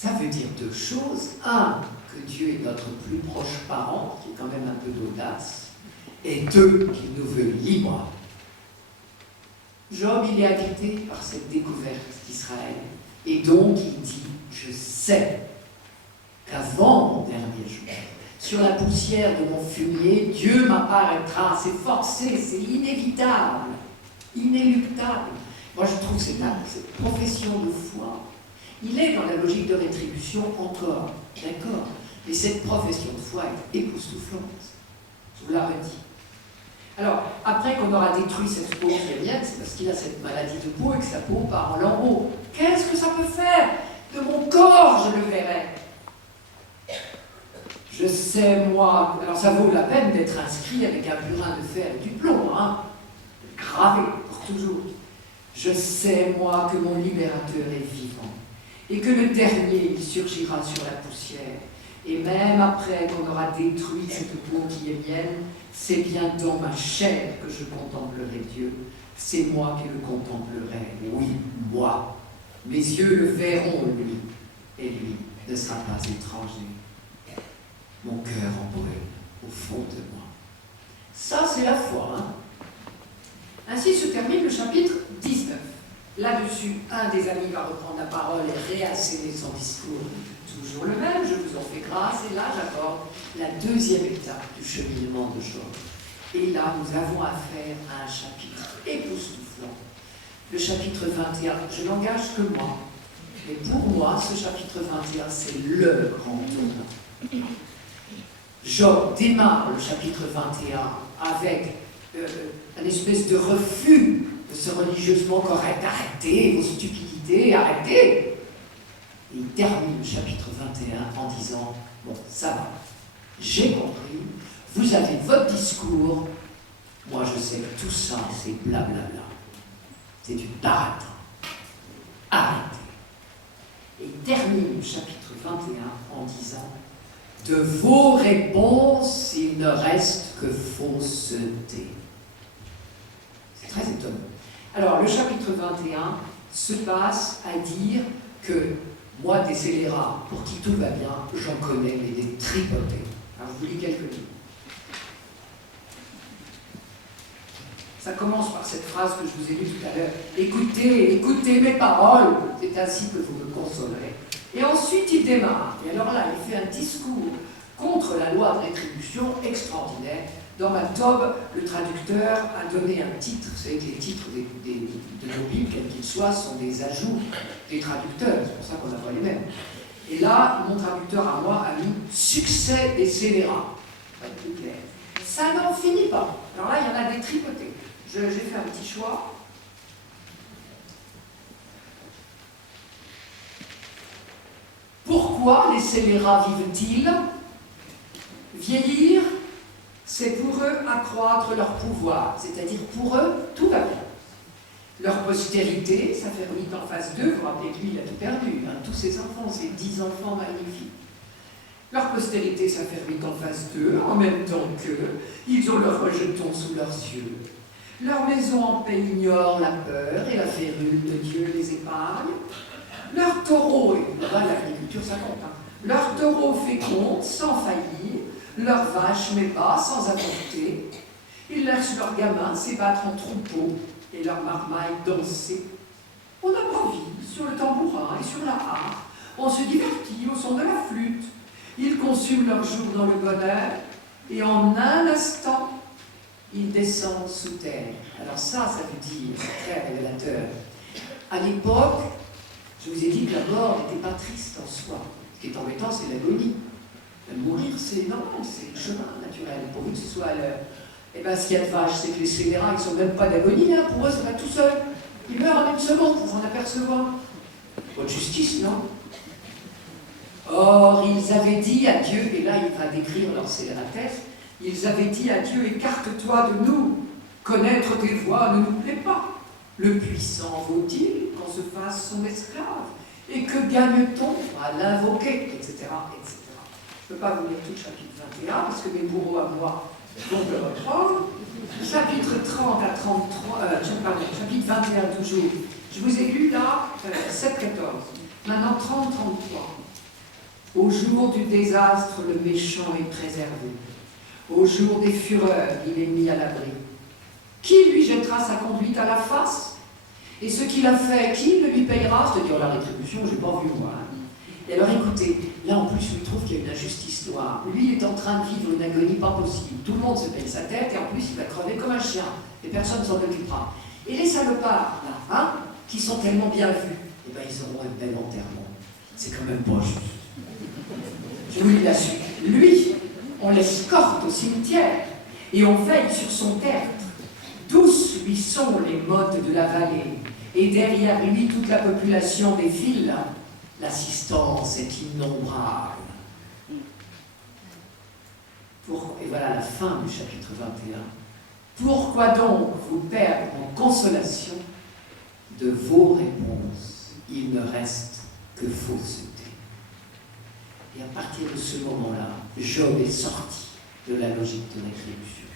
Ça veut dire deux choses. Un, que Dieu est notre plus proche parent, qui est quand même un peu d'audace. Et deux, qu'il nous veut libres. Job, il est habité par cette découverte d'Israël. Et donc, il dit, je sais qu'avant mon dernier jour, sur la poussière de mon fumier, Dieu m'apparaîtra. C'est forcé, c'est inévitable, inéluctable. Moi, je trouve cette profession de foi, il est dans la logique de rétribution encore, d'accord, mais cette profession de foi est époustouflante. Je vous la redis. Alors, après qu'on aura détruit cette peau syrienne, c'est parce qu'il a cette maladie de peau et que sa peau part en lambeaux. Qu'est-ce que ça peut faire? De mon corps, je le verrai. Je sais, moi, alors ça vaut la peine d'être inscrit avec un burin de fer et du plomb, hein, gravé pour toujours. Je sais, moi, que mon libérateur est vivant, et que le dernier, il surgira sur la poussière. Et même après qu'on aura détruit cette peau qui est mienne, c'est bien dans ma chair que je contemplerai Dieu. C'est moi qui le contemplerai, oui, moi. Mes yeux le verront, lui, et lui ne sera pas étranger. Mon cœur en brûle au fond de moi. Ça, c'est la foi. Hein. Ainsi se termine le chapitre 19. Là-dessus, un des amis va reprendre la parole et réasséner son discours. Toujours le même, je vous en fais grâce. Et là, j'aborde la deuxième étape du cheminement de Job. Et là, nous avons affaire à un chapitre époustouflant. Le chapitre 21, je n'engage que moi. Mais pour moi, ce chapitre 21, c'est le grand tournant. Job démarre le chapitre 21 avec un espèce de refus de ce religieusement correct. Arrêtez vos stupidités, arrêtez. Et il termine le chapitre 21 en disant, bon, ça va, j'ai compris, vous avez votre discours, moi je sais que tout ça c'est blablabla. C'est du baratin. Arrêtez. Et il termine le chapitre 21 en disant, de vos réponses, il ne reste que fausseté. C'est très étonnant. Alors, le chapitre 21 se passe à dire que moi, des scélérats, pour qui tout va bien, j'en connais, mais des tripotés. Alors, je vous lis quelques lignes. Ça commence par cette phrase que je vous ai lue tout à l'heure. Écoutez, écoutez mes paroles, c'est ainsi que vous me consolerez. Et ensuite, il démarre. Et alors là, il fait un discours contre la loi de rétribution extraordinaire. Dans ma tobe, le traducteur a donné un titre. Vous savez que les titres de nos Bibles, quels qu'ils soient, sont des ajouts des traducteurs. C'est pour ça qu'on n'a pas les mêmes. Et là, mon traducteur à moi a mis « Succès des scélérats ». Ça va être plus clair. Ça n'en finit pas. Alors là, il y en a des tripotés. J'ai fait un petit choix. Pourquoi les scélérats vivent-ils? Vieillir, c'est pour eux accroître leur pouvoir, c'est-à-dire pour eux, tout va bien. Leur postérité, ça fait Ruy en face d'eux, vous vous rappelez que lui, il a tout perdu, hein, tous ses enfants, ses 10 enfants magnifiques. Leur postérité, ça fait Ruy en face d'eux, en même temps qu'eux, ils ont leurs rejetons sous leurs yeux. Leur maison en paix ignore la peur et la férule de Dieu les épargne. Leur taureau, et là, l'agriculture, ça compte, hein. Leur taureau féconde sans faillir, leur vache met pas sans avorter. Ils laissent leurs gamins s'ébattre en troupeau et leurs marmailles danser. On improvise sur le tambourin et sur la harpe. On se divertit au son de la flûte. Ils consument leur jour dans le bonheur et en un instant, ils descendent sous terre. Alors ça veut dire, c'est très révélateur. À l'époque, je vous ai dit que la mort n'était pas triste en soi. Ce qui est embêtant, c'est l'agonie. Mourir, c'est normal, c'est le chemin naturel, pourvu que ce soit à l'heure. Et bien, ce qu'il y a de vache, c'est que les scélérats, ils ne sont même pas d'agonie, hein. Pour eux, ça va tout seul. Ils meurent en une seconde, pour s'en apercevoir. Bonne justice, non? Or, ils avaient dit à Dieu, et là, il va décrire leur scélératesse, ils avaient dit à Dieu, écarte-toi de nous, connaître tes voies ne nous plaît pas. Le puissant vaut-il qu'on se fasse son esclave? Et que gagne-t-on à l'invoquer, etc., etc. Je ne peux pas vous lire tout le chapitre 21, parce que mes bourreaux à moi vont le reprendre. Chapitre 30 à 33, chapitre 21 toujours. Je vous ai lu là, 7-14. Maintenant 30-33. Au jour du désastre, le méchant est préservé. Au jour des fureurs, il est mis à l'abri. Qui lui jettera sa conduite à la face? Et ce qu'il a fait, qui le lui payera? C'est-à-dire la rétribution, je n'ai pas vu moi. Et alors écoutez, là en plus, je trouve qu'il y a une injustice noire. Lui, il est en train de vivre une agonie pas possible. Tout le monde se paye sa tête et en plus, il va crever comme un chien. Et personne ne s'en occupera. Et les salopards, là, hein, qui sont tellement bien vus, eh ben, ils auront un bel enterrement. C'est quand même pas juste. Je vous l'assure. Lui, on l'escorte au cimetière et on veille sur son tertre. Douces lui sont les mottes de la vallée, et derrière lui toute la population défile. L'assistance est innombrable. Et voilà la fin du chapitre 21. Pourquoi donc vous perdre en consolation de vos réponses? Il ne reste que fausseté. Et à partir de ce moment-là, Job est sorti de la logique de rétribution.